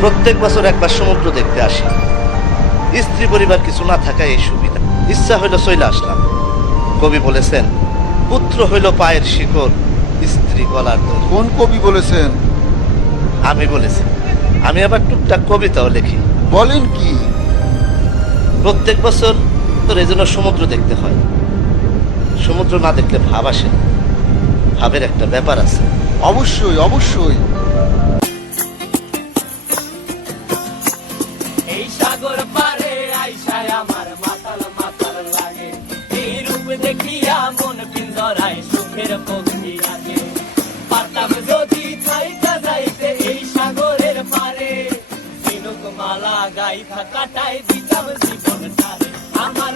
প্রত্যেক বছর একবার সমুদ্র দেখতে আসি। স্ত্রী পরিবার কিছু না থাকায় এই সুবিধা। ইচ্ছা হইল চইলা আসলাম। কবি বলেছেন, পুত্র হইল পায়ের শিকড়, স্ত্রী গলার দড়ি। কোন কবি বলেছেন? আমি বলেছি। আমি আবার টুকটাক কবিতাও লিখি। বলেন কি? প্রত্যেক বছর তোর এই জন্য সমুদ্র দেখতে হয়। সমুদ্র না দেখলে ভাব আসে না। ভাবের একটা ব্যাপার আছে। অবশ্যই অবশ্যই। এই সাগর পারে আইসায় আমার মাতাল মাতাল লাগে, এই রূপ দেখিয়া মন পিঞ্জরায় সুখের পক্ষী লাগে। পারতাম যদি থাইকা যাইতে এই সাগরের পারে, ঝিনুক মালা গাইথা কাটাই দিতাম জীবন তারে। আমার